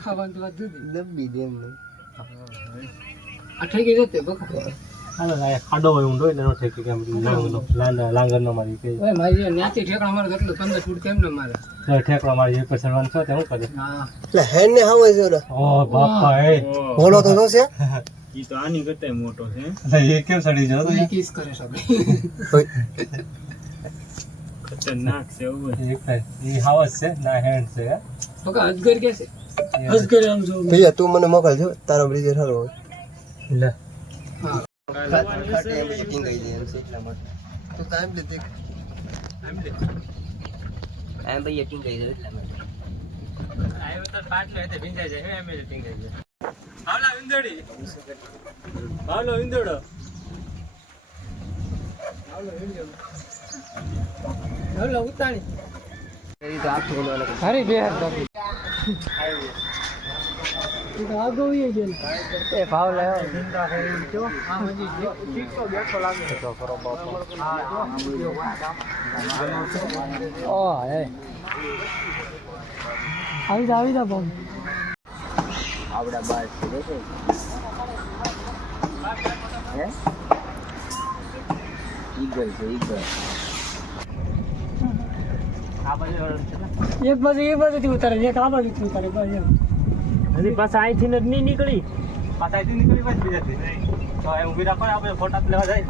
ખાવાનું તો વાત જુદી દબી દે એમને આ થઈ ગઈ જતે બકા ખાડો હોય ઊંડો એટલે નો ઠેકે કેમ લાંગર લાંગરનો મારી કે. મારી ન્યાથી ઠેકડા મારે કેટલું પંદર ફૂટ કેમ ને મારે? તો મારી એક સડવાનું છે તે હું કરે? એટલે હેન ને હાવ છે ઓ બાપા એ. ભોળો તો છે ઈ તો આની કરતા મોટો છે. એટલે એ કેમ સડી જતો એ કિસ કરે સગડી ખતરનાક છે એવું એ હાવસ છે ના હેન્ડ છે? બકા અજગર કે છે? અજગર આમ જો ભૈયા તું મને મોકલજો. તારો બ્રિજર સારો હોય. લે. હા તો ટાઈમ લે દેખ ટાઈમ ભૈયા ટીંગાઈ જાય એટલા માટે આવ્યો તો પાછો એટલે જાય હે એમ એટલે ભીંજાઈ જાય હાવલા વિંદોડી હાવલો વિંદોડો હલો ઉતાણી એ તો આખો ઓલો અલગ બે હાથ એ ભાવ લે હા હજી ઠીકો બેઠો લાગે તો કરો બાપા ઓ હે આવી જા આવી જા બોમ આવડા બાર છે ઈગલ છે ઈગલ છે એક બાજુ એ બાજુથી ઉતારે એક આ બાજુથી ઉતારે બસ એમ. હજી પાછા અહીંથી જ નહીં નીકળી? પાછા અહીંથી નીકળી પાછી બીજાથી તો એ ઊભી રાખો ને આપણે ફોટા લેવા જાય.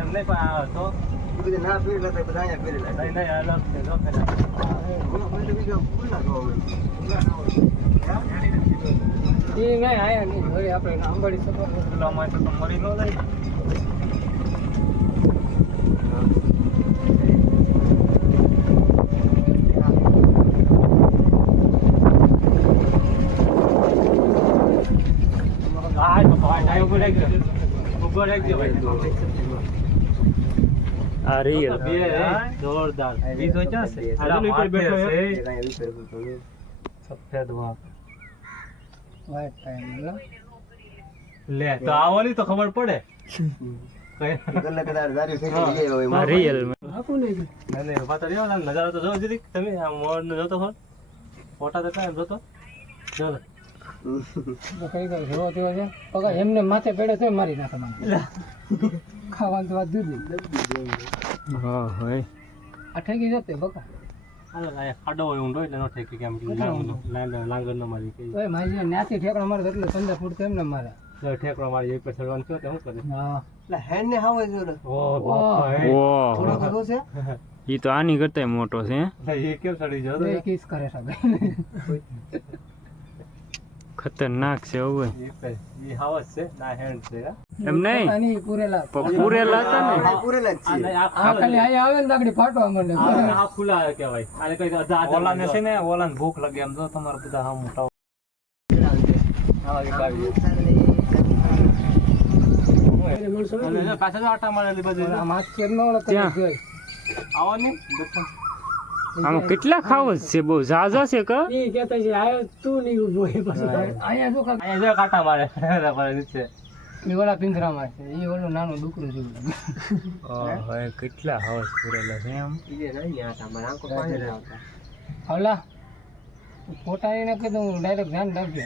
એમ નહીં પણ તો. ના પીરેલા તો બધા અહીંયા પીરેલા નહીં નહીં અલગ છે જો એ નહીં આયા નહીં. હવે આપણે આંબાડી તો મળી ન જાય હા તો ભાઈ ઊભો રાખજો ઊભો રાખજો ભાઈ આ રિયલ જોરદાર. ઈ તો ક્યાં છે? આલા આલા ઉપર બેઠો છે છે. સફેદ વાહ વાઈટ ટાઈમ લે તો આવો તો ખબર પડે. ને, નજારો તો જોવો તમે આ મોરને જોતો ખરો ફોટા તો કાંઈ એમ જોતો? જો ને. તો કઈ કઈ જોવો તેવો છે? પગા એમને માથે પેડે તો મારી નાખે મને ખાવાનું તો વાત જુદી હા હોય. આ ઠેકી જતે બકા. ખાડો હોય ઊંડો એટલે નો ઠેકે કેમ લાંગર- લાંગરનો મારી મારી ન્યાથી ઠેકડા મારે એટલે પંદર ફૂટ કેમ ને મારે. ઠેકડો મારી એક ચડવાનું થયો તો શું કરે? હા. હેન્ડ ને હાવ છે ઓ એ. થોડો ઓહો તો છે? ઈ તો આની કરતા મોટો છે. એ કેમ ચડી જતો એ કિસ કરે સગડી ખતરનાક છે હવે એ કઈ- એ હાવસ છે ના હેન્ડ છે હે? એમ નહીં? પૂરેલા. હતા ને? આ પૂરેલા જ છે નહીં, આ આ ખુલ્લા ખાલી અહીંયા આવે ને લાકડી ફાટવા માંડે. આ- આ કહેવાય. આને કઈ અધા- અધા છે ને ઓલાને ભૂખ લાગે એમ જો તમારે બધા હા મોટા પાછા આટા મારેલી બધી. કેમ ન આમાં કેટલા ખાવ છે? બહુ ઝાઝા છે કા? ઈ કહેતા છે આયો તું નહીં ઊભો એ પાછો. અહીંયા જો કાંઈક આયા જો કાંટા મારે મારે નીચે. ઈ ઓલા પિંજરામાં છે. ઈ ઓલું નાનું ડુકરું છે. હવે કેટલા હાઉસ પૂરેલા છે એમ. ઈ નહીં આ તમારા આંખો પાણી આવતા હવલા ફોટા એને કીધું ડાયરેક્ટ ધ્યાન રાખજો.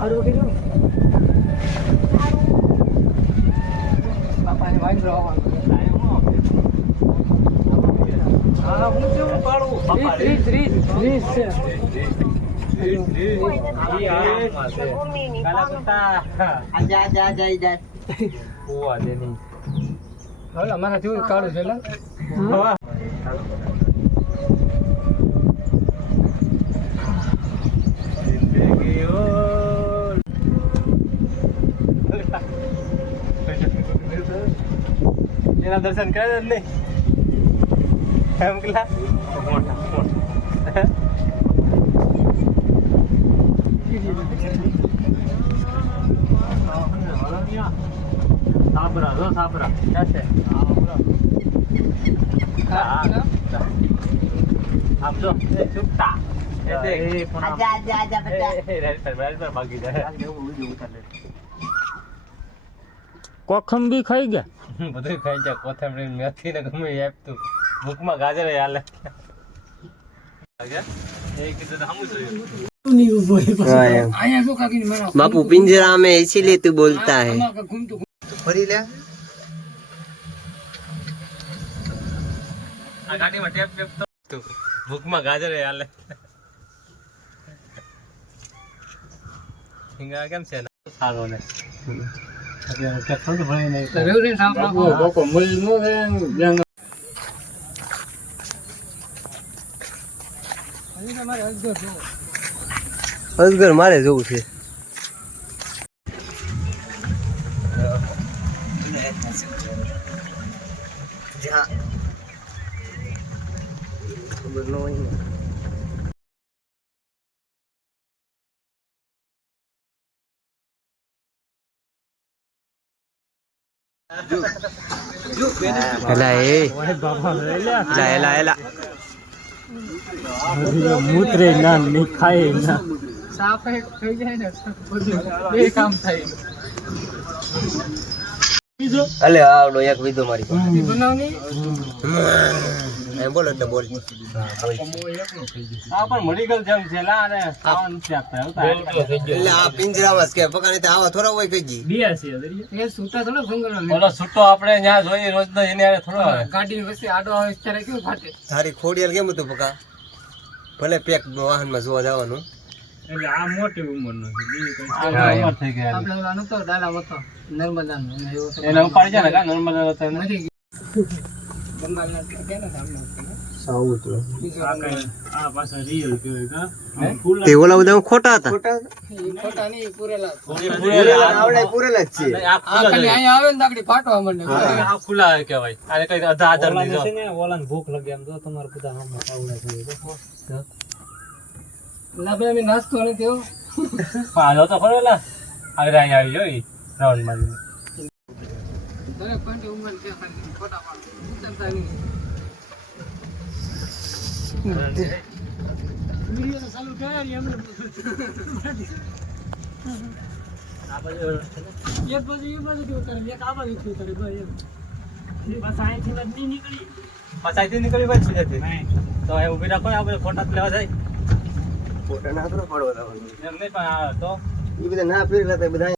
હારું કીધું બાપાને વાંદરો આવવાનો હા હું કેવું ત્રીસ ત્રીસ ત્રીસ છે કાલા કુત્તા આજા આજા આજા આજા કુવા દેની હવલા મારા જેવું કાળું છે એના દર્શન કરે જ નહીં. એમ કેટલા મોટા મોટા સાબરા જો સાબરા ક્યાં છે આમ જો ખાઈ ગયા? બધું ખાઈ ગયા. કોથમરી મેથી ને ગમે આપતું. ભૂખમાં ગાજર ય હાલે એ કીધું તો હમું જોયું અહીંયા શું કાકી મારા बापू पिंजरा में इसीलिए तू बोलता है આમાં ઘૂમતું फरी ले આ ગાડીમાં ટેપ ટેપ તો ભૂખમાં ગાજર ય હાલે હિંગા કેમ છે સારો ને અત્યારે પેટ્રોલ તો ભરાઈ નહીં રેવડી સાંભળો લોકો મળી નો જાય તમારે અડધો જોવો અસગર મારે જવું છે ખબર ન હોય ને એલા એ એલા એલા એલા મૂત્રે ના નહીં ખાય ના. સાફ થઈ જાય ને બે કામ થાય. અલે આવડો એક વિધો મારી પાસે. બોલ એટલે બોલ. આ પણ મેડિકલ જેમ છે. લા અને ખાવા નથી આપતા એટલે આ પિંજરામાં જ કે પકા નહીં આવા થોડા હોય કઈ ગઈ. એ સૂતા થોડો જંગલ ઓલો છૂટો આપણે ત્યાં જોઈએ રોજ નો એને હારે થોડો ગાડી વચ્ચે આડો આવે ત્યારે કેવું ફાટે? તારી ખોડિયાલ કેમ હતું પકા? ભલે પેક વાહનમાં જોવા જવાનું. આ ઉંમર થઈ ગયા આપણે ઓલા ડાલા હતો નર્મદાનો એને એવો તો એને ઉપાડી જાય ને કા? નર્મદા હતા એને? નથી બંગાળના કે ને સામે તે ઓલા બધા ખોટા હતા? ખોટા નહીં પૂરેલા આવડે પૂરેલા જ છે. આ આ ખુલ્લા ખાલી જ અહીંયા આવે ને તો આગળ ફાટવા માંડે. આ ખુલ્લા કહેવાય. આને કઈ અધા આધાર લીધો ભાઈ અમે નાસ્તો ને હો પાલો તો ખરો લા. આગળ અહીં આવી જોઈ રાઉન્ડમાં. દરેક ઉંમર છે પાડો વીડિયો ચાલુ કર્યા ને એમને એક બાજુ એ બાજુ ઉતારે એક આ બાજુ થી ઉતારે બસ એમ. બસ અહીંથી નથી નીકળી. પચાઈ નીકળી પછી શું તો એ ઊભી રાખો ને આપણે ફોટા લેવા જાય. ખોટા ના પડવા તો? એ બધા ના પીરેલા બધા